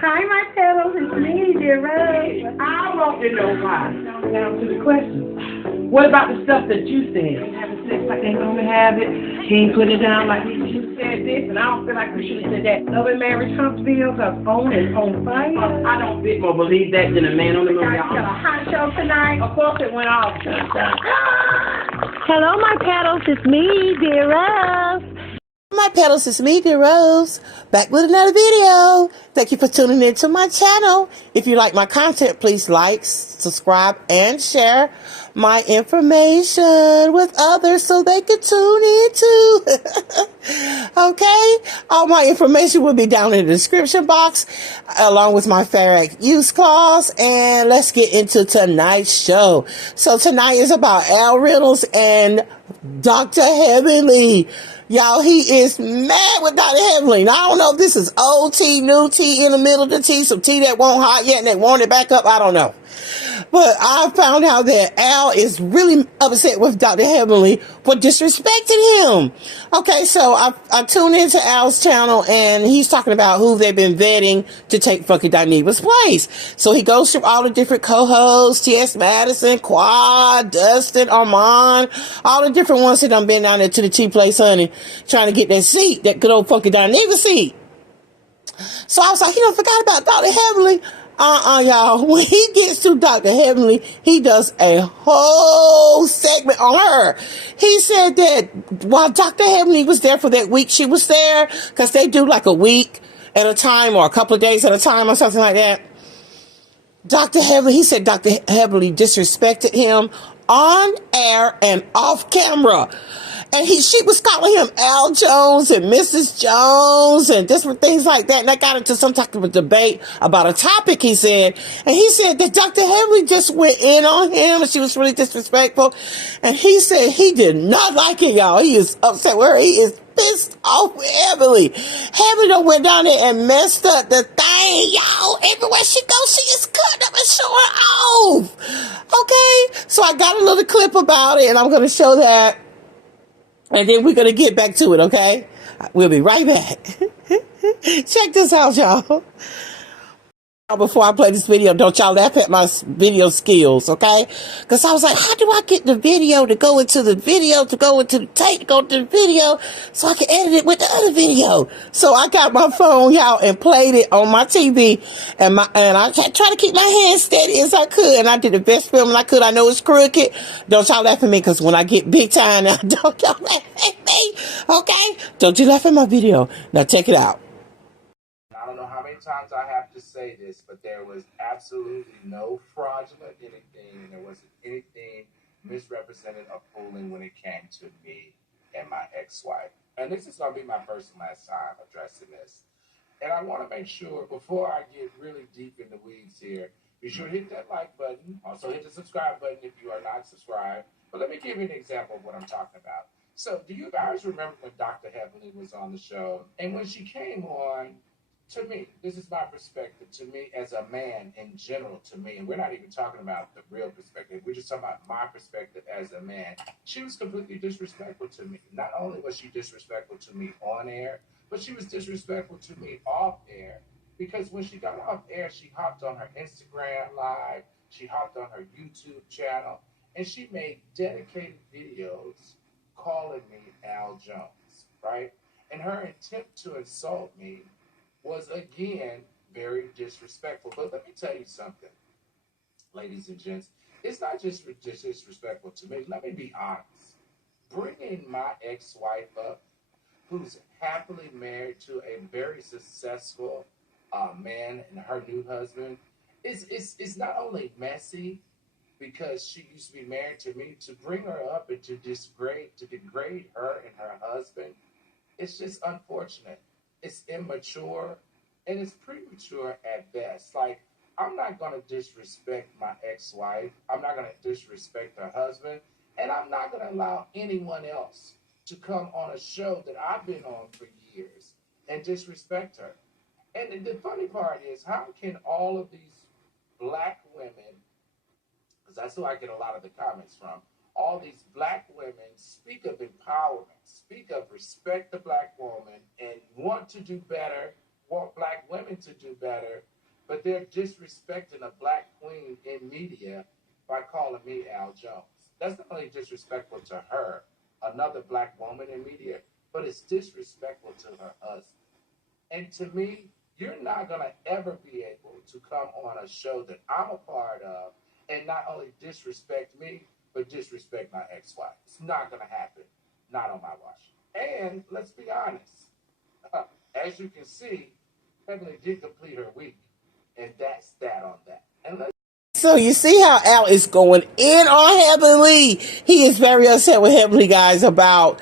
Hi, my petals. It's me, dear Rose. I want to know why. Down to the question. What about the stuff that you said? Having sex like they normally have it. He ain't put it down like he should have said this, and I don't feel like we should have said that. Love and Marriage Huntsville got on and on fire. I don't bit more believe that than a man on the moon. Guys, got a hot show tonight. Of course it went off. Hello, my petals. It's me, dear Rose. My petals, it's me, dear Rose, back with another video. Thank you for tuning in to my channel. If you like my content, please like, subscribe, and share my information with others so they can tune in too. Okay? All my information will be down in the description box, along with my fair act use clause. And let's get into tonight's show. So tonight is about Al Reynolds and Dr. Heavenly. Y'all, he is mad with Dr. Heavenly. Now, I don't know if this is old tea, new tea, in the middle of the tea, some tea that won't hot yet and they want it back up. I don't know. But I found out that Al is really upset with Dr. Heavenly for disrespecting him. Okay, so I tuned into Al's channel and he's talking about who they've been vetting to take fucking Dineva's place. So he goes through all the different co-hosts, T.S. Madison, Quad, Dustin, Armand, all the different ones that done been down there to the tea place, honey, trying to get that seat, that good old fucking Dineva seat. So I was like, forgot about Dr. Heavenly. Y'all, when he gets to Dr. Heavenly, he does a whole segment on her. He said that while Dr. Heavenly was there for that week she was there, because they do like a week at a time or a couple of days at a time or something like that. He said Dr. Heavenly disrespected him on air and off camera. And she was calling him Al Jones and Mrs. Jones and different things like that. And they got into some type of a debate about a topic, he said. And he said that Dr. Heavenly just went in on him and she was really disrespectful. And he said he did not like it, y'all. He is upset with her. He is pissed off with Heavenly. Heavenly done went down there and messed up the thing, y'all. Everywhere she goes, she is cutting up and showing off. Okay? So I got a little clip about it and I'm going to show that. And then we're going to get back to it, okay? We'll be right back. Check this out, y'all. Before I play this video, don't y'all laugh at my video skills, okay? Because I was like, how do I get the video to go into the video, to go into the tape, to go to the video, so I can edit it with the other video? So I got my phone, y'all, and played it on my TV, and I tried to keep my hands steady as I could, and I did the best filming I could. I know it's crooked. Don't y'all laugh at me, because when I get big time, now, don't y'all laugh at me, okay? Don't you laugh at my video. Now, check it out. I don't know how many times I have to say this, but there was absolutely no fraudulent anything, and there wasn't anything misrepresented or fooling when it came to me and my ex-wife. And this is going to be my first and last time addressing this. And I want to make sure, before I get really deep in the weeds here, be sure to hit that like button. Also hit the subscribe button if you are not subscribed. But let me give you an example of what I'm talking about. So do you guys remember when Dr. Heavenly was on the show? And when she came on, to me, this is my perspective, to me as a man in general, to me, and we're not even talking about the real perspective, we're just talking about my perspective as a man. She was completely disrespectful to me. Not only was she disrespectful to me on air, but she was disrespectful to me off air, because when she got off air, she hopped on her Instagram live, she hopped on her YouTube channel, and she made dedicated videos calling me Al Jones, right? And her attempt to insult me was, again, very disrespectful. But let me tell you something, ladies and gents. It's not just disrespectful to me. Let me be honest. Bringing my ex-wife up, who's happily married to a very successful man and her new husband, is not only messy because she used to be married to me, to bring her up and to degrade her and her husband. It's just unfortunate. It's immature, and it's premature at best. Like, I'm not going to disrespect my ex-wife. I'm not going to disrespect her husband. And I'm not going to allow anyone else to come on a show that I've been on for years and disrespect her. And the funny part is, how can all of these black women, because that's who I get a lot of the comments from, all these black women speak of empowerment, speak of respect the black woman, and want to do better want black women to do better, but they're disrespecting a black queen in media by calling me Al Jones. That's not only disrespectful to her, another black woman in media, but it's disrespectful to her husband. And to me, you're not going to ever be able to come on a show that I'm a part of and not only disrespect me, but disrespect my ex-wife. It's not going to happen. Not on my watch. And let's be honest. As you can see, Heavenly did complete her week. And that's that on that. And let's So you see how Al is going in on Heavenly. He is very upset with Heavenly, guys, about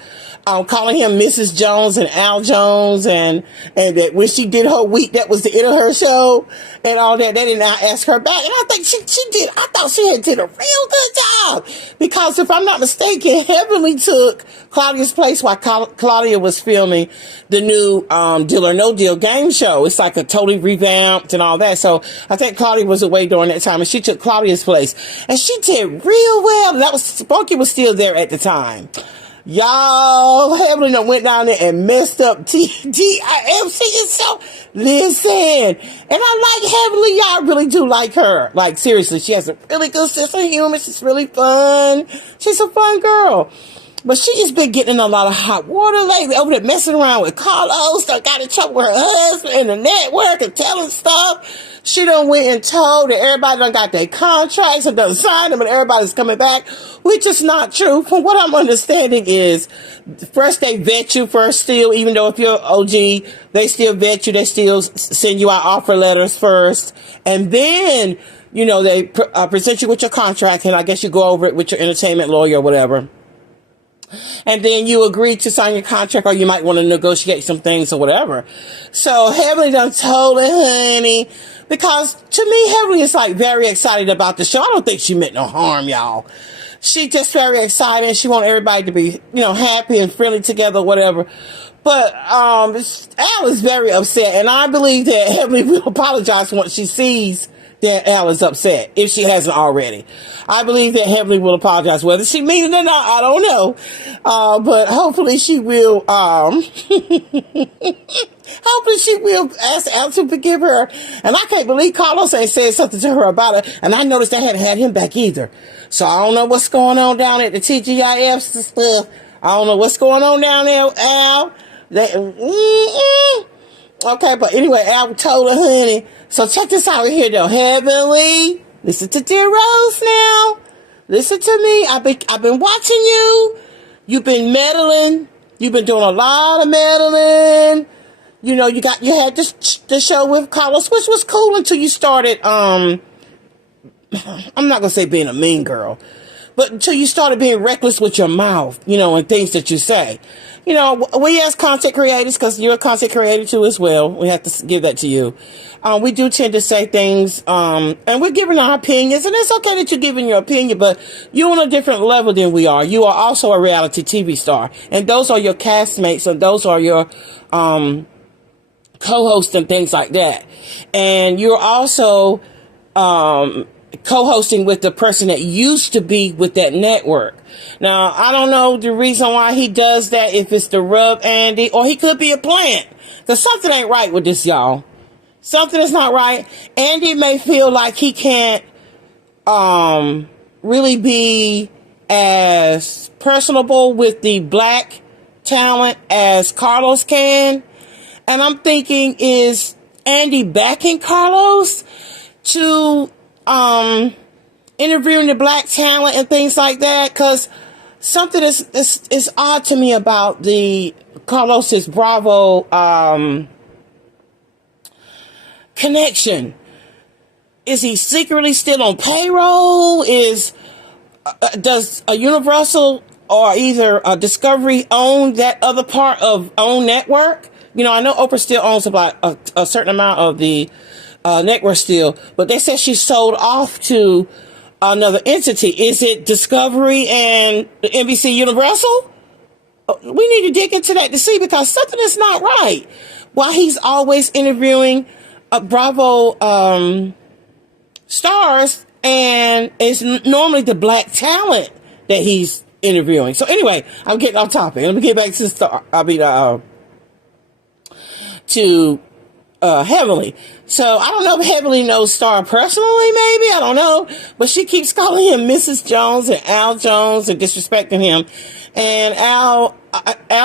calling him Mrs. Jones and Al Jones, and that when she did her week, that was the end of her show and all that. They did not ask her back, and I think she did. I thought she had did a real good job, because if I'm not mistaken, Heavenly took Claudia's place while Claudia was filming the new Deal or No Deal game show. It's like a totally revamped and all that. So I think Claudia was away during that time, and she took Claudia's place, and she did real well. And that was Sparky was still there at the time. Y'all, Heavenly done went down there and messed up TGIFC itself. Listen, and I like Heavenly. Y'all really do like her. Like, seriously, she has a really good sense of humor. She's really fun. She's a fun girl. But she has been getting in a lot of hot water lately over there, messing around with Carlos. Done got in trouble with her husband in the network and telling stuff. She done went and told that everybody done got their contracts and done signed them and everybody's coming back, which is not true. From what I'm understanding is, first they vet you first still, even though if you're OG, they still vet you. They still send you out offer letters first. And then, you know, they present you with your contract, and I guess you go over it with your entertainment lawyer or whatever. And then you agree to sign your contract, or you might want to negotiate some things or whatever. So Heavenly done told her, honey, because to me, Heavenly is like very excited about the show. I don't think she meant no harm, y'all. She just very excited. She want everybody to be, you know, happy and friendly together, whatever. But Al is very upset, and I believe that Heavenly will apologize once she sees that Al is upset, if she hasn't already. I believe that Heavenly will apologize. Whether she means it or not, I don't know. But hopefully she will, hopefully she will ask Al to forgive her. And I can't believe Carlos ain't said something to her about it. And I noticed they hadn't had him back either. So I don't know what's going on down at the TGIFs and stuff. I don't know what's going on down there, Al. Okay, but anyway, Al told her, honey. So check this out here, though. Heavenly, listen to Dear Rose now. Listen to me. I've been watching you. You've been meddling. You've been doing a lot of meddling. You know, you had the show with Carlos, which was cool until you started. I'm not gonna say being a mean girl, but until you started being reckless with your mouth, you know, and things that you say. You know, we as content creators, because you're a content creator too as well, we have to give that to you. We do tend to say things, and we're giving our opinions, and it's okay that you're giving your opinion, but you're on a different level than we are. You are also a reality TV star, and those are your castmates, and those are your co-hosts and things like that. And you're also co-hosting with the person that used to be with that network. Now, I don't know the reason why he does that, if it's to rub Andy, or he could be a plant. Because something ain't right with this, y'all. Something is not right. Andy may feel like he can't really be as personable with the black talent as Carlos can. And I'm thinking, is Andy backing Carlos to interviewing the black talent and things like that? Because something is odd to me about the Carlos's Bravo connection. Is he secretly still on payroll? Does a Universal or either a Discovery own that other part of OWN network? You know, I know Oprah still owns about a certain amount of the network still, but they said she sold off to another entity. Is it Discovery and the NBC Universal? We need to dig into that to see, because something is not right. Why he's always interviewing Bravo stars, and it's normally the black talent that he's interviewing. So anyway, I'm getting off topic. Let me get back to the star. To Heavenly. So I don't know if Heavenly knows Star personally, maybe, I don't know, but she keeps calling him Mrs. Jones and Al Jones and disrespecting him. And Al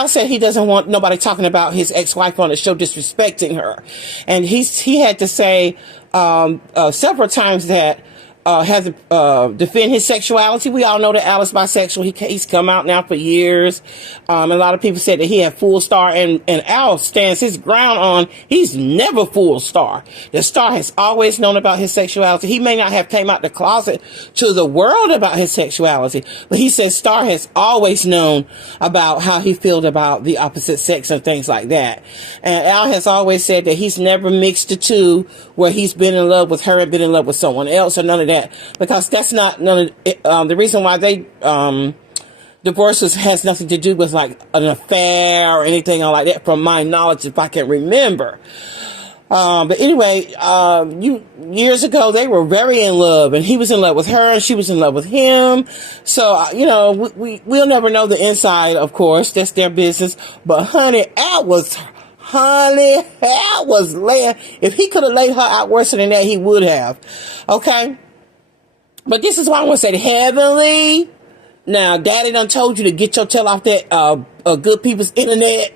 said he doesn't want nobody talking about his ex-wife on the show, disrespecting her. And he had to say several times that has to defend his sexuality. We all know that Al is bisexual. He's come out now for years. A lot of people said that he had full Star, and Al stands his ground on he's never full Star. The Star has always known about his sexuality. He may not have came out the closet to the world about his sexuality, but he says Star has always known about how he feels about the opposite sex and things like that. And Al has always said that he's never mixed the two, where he's been in love with her and been in love with someone else, or none of that, because that's not none of it. The reason why they divorces has nothing to do with like an affair or anything like that, from my knowledge, if I can remember. But anyway, years ago they were very in love, and he was in love with her and she was in love with him. So we'll never know the inside, of course, that's their business. But honey, Al was laying, if he could have laid her out worse than that, he would have. Okay. But this is why I want to say, Heavenly, now Daddy done told you to get your tail off that good people's internet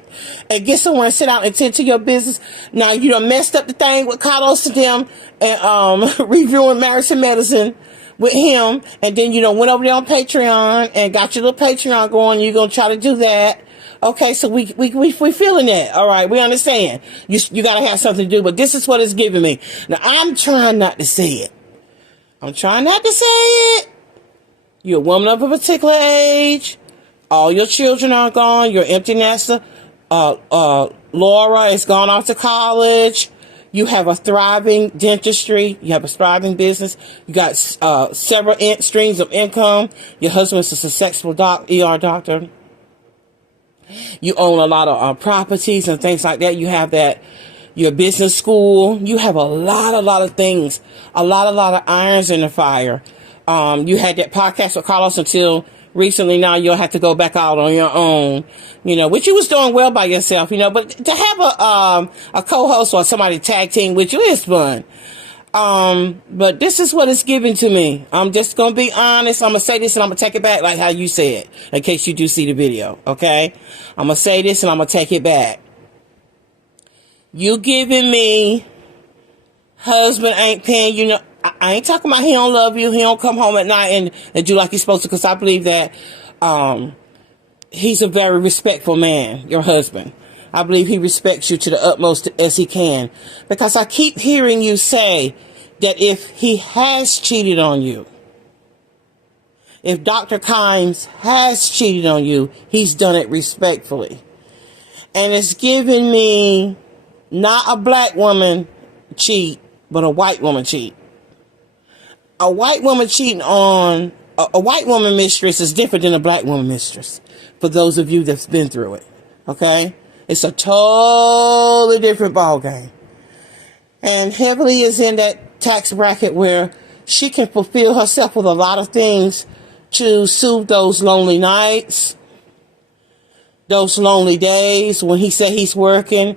and get somewhere and sit down and tend to your business. Now you done messed up the thing with Carlos and them, and reviewing Marriage and Medicine with him, and then you done went over there on Patreon and got your little Patreon going. You're gonna try to do that. Okay, so we feeling that. All right, we understand. You gotta have something to do, but this is what it's giving me. Now I'm trying not to say it. You're a woman of a particular age. All your children are gone. You're empty nester. Laura has gone off to college. You have a thriving dentistry. You have a thriving business. You got several streams of income. Your husband is a successful ER doctor. You own a lot of properties and things like that. You have your business school. You have a lot of things, a lot of irons in the fire. You had that podcast with Carlos until recently. Now you'll have to go back out on your own, which you was doing well by yourself, but to have a co-host or somebody tag team with you is fun. But this is what it's giving to me. I'm just going to be honest. I'm going to say this and I'm going to take it back like how you said, in case you do see the video. Okay. I'm going to say this and I'm going to take it back. You giving me husband ain't paying you. I ain't talking about he don't love you. He don't come home at night and do like he's supposed to. Cause I believe that, he's a very respectful man, your husband. I believe he respects you to the utmost as he can, because I keep hearing you say that if he has cheated on you, if Dr. Kimes has cheated on you, he's done it respectfully. And it's giving me not a black woman cheat, but a white woman cheat. A white woman cheating on a white woman mistress is different than a black woman mistress. For those of you that's been through it. Okay? It's a totally different ball game. And Heavenly is in that tax bracket where she can fulfill herself with a lot of things to soothe those lonely nights, those lonely days when he said he's working,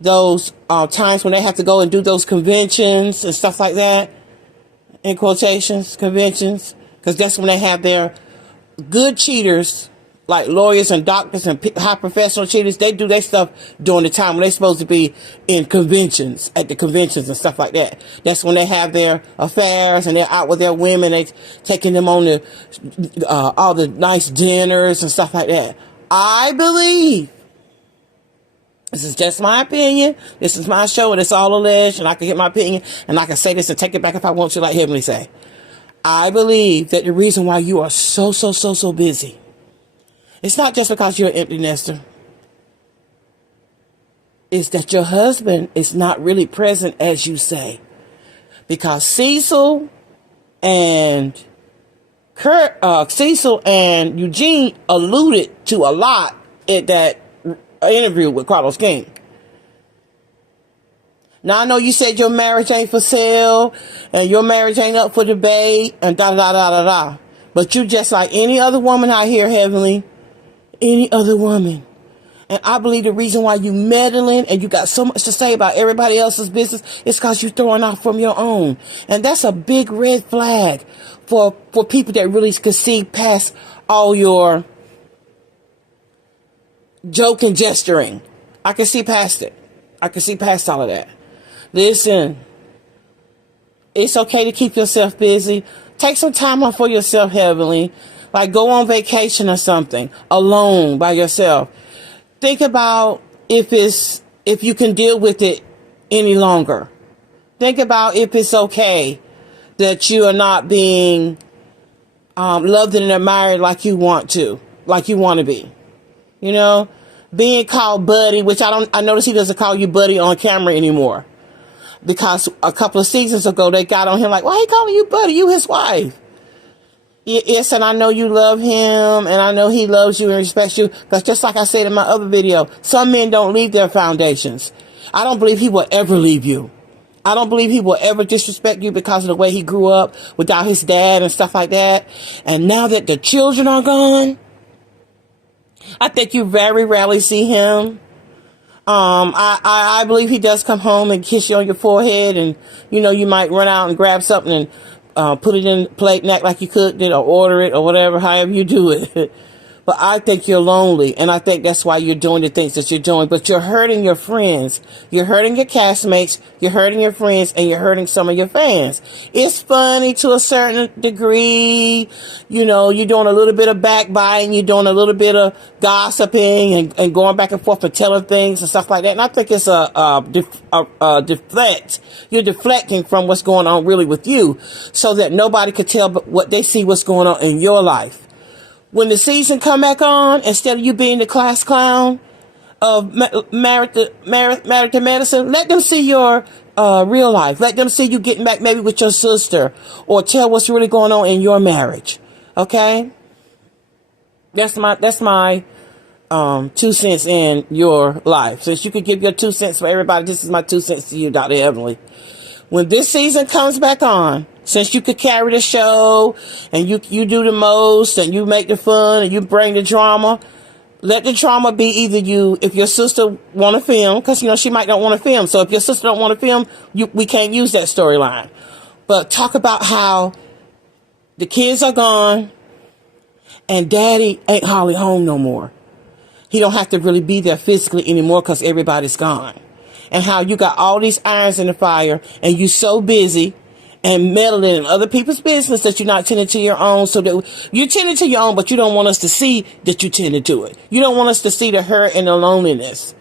those times when they have to go and do those conventions and stuff like that, in quotations, conventions, because that's when they have their good cheaters, like lawyers and doctors and high professional cheaters. They do their stuff during the time when they're supposed to be in conventions, at the conventions and stuff like that. That's when they have their affairs and they're out with their women. They taking them on all the nice dinners and stuff like that. I believe, this is just my opinion. This is my show and it's all alleged, and I can get my opinion and I can say this and take it back if I want to, like Heavenly say. I believe that the reason why you are so busy, it's not just because you're an empty nester. It's that your husband is not really present as you say. Because Cecil and Eugene alluded to a lot in that interview with Carlos King. Now I know you said your marriage ain't for sale and your marriage ain't up for debate and But you just like any other woman out here, Heavenly. Any other woman. And I believe the reason why you meddling and you got so much to say about everybody else's business is because you're throwing off from your own. And that's a big red flag for people that really can see past all your joke and gesturing. I can see past it. I can see past all of that. Listen, it's okay to keep yourself busy. Take some time off for yourself, Heavenly. Like go on vacation or something alone by yourself. Think about if you can deal with it any longer. Think about if it's okay that you are not being loved and admired like you want to be. You know, being called buddy, which I notice he doesn't call you buddy on camera anymore. Because a couple of seasons ago, they got on him like, why he calling you buddy? You his wife. Yes, and I know you love him, and I know he loves you and respects you. Because just like I said in my other video, some men don't leave their foundations. I don't believe he will ever leave you. I don't believe he will ever disrespect you because of the way he grew up without his dad and stuff like that. And now that the children are gone, I think you very rarely see him. I believe he does come home and kiss you on your forehead, and you know you might run out and grab something and put it in the plate and act like you cooked it or order it or whatever, however you do it. But I think you're lonely, and I think that's why you're doing the things that you're doing. But you're hurting your friends. You're hurting your castmates. You're hurting your friends, and you're hurting some of your fans. It's funny to a certain degree. You know, you're doing a little bit of backbiting. You're doing a little bit of gossiping and going back and forth and telling things and stuff like that. And I think it's a deflect. You're deflecting from what's going on really with you so that nobody could tell but what they see what's going on in your life. When the season come back on, instead of you being the class clown of Married to Medicine, let them see your real life. Let them see you getting back maybe with your sister or tell what's really going on in your marriage. Okay? That's my 2 cents in your life. Since you could give your 2 cents for everybody, this is my 2 cents to you, Dr. Heavenly. When this season comes back on, since you could carry the show and you do the most and you make the fun and you bring the drama, let the drama be either you, if your sister want to film, because, you know, she might not want to film. So if your sister don't want to film, we can't use that storyline. But talk about how the kids are gone and daddy ain't hardly home no more. He don't have to really be there physically anymore because everybody's gone. And how you got all these irons in the fire and you so busy and meddling in other people's business that you're not tending to your own. So that you're tending to your own, but you don't want us to see that you tended to it. You don't want us to see the hurt and the loneliness.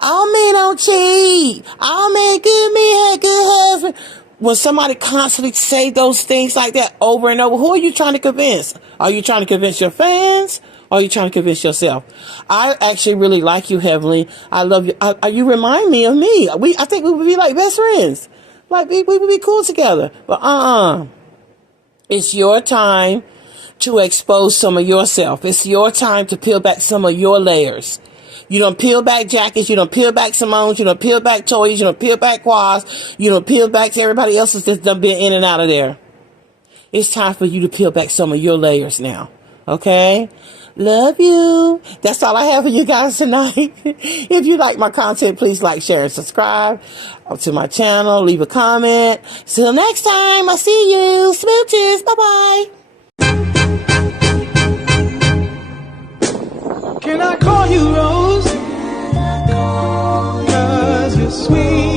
All men don't cheat. All men good men have good husband. When somebody constantly say those things like that over and over, who are you trying to convince? Are you trying to convince your fans? Or are you trying to convince yourself? I actually really like you, Heavenly. I love you. You remind me of me. I think we would be like best friends. Like we would be cool together. But it's your time to expose some of yourself. It's your time to peel back some of your layers. You don't peel back jackets. You don't peel back Simone's. You don't peel back Toys. You don't peel back Quas. You don't peel back to everybody else's that's done been in and out of there. It's time for you to peel back some of your layers now. Okay? Love you. That's all I have for you guys tonight. If you like my content, please like, share, and subscribe to my channel. Leave a comment. Till next time, I'll see you. Smooches. Bye-bye. Can I call you Rose? 'Cause you're sweet.